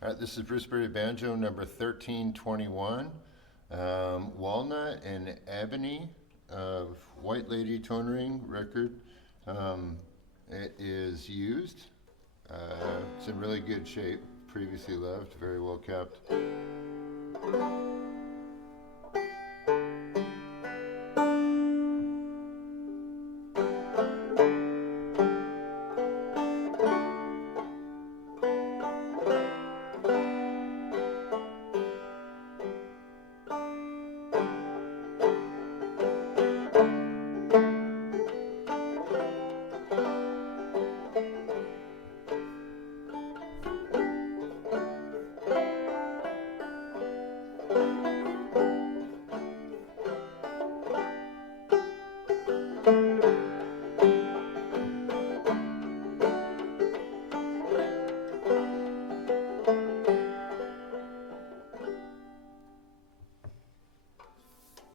All right, this is Bruce Berry Banjo number 1321. Walnut and Ebony of White Lady Tone Ring record. It is used. It's in really good shape. Previously loved, very well kept.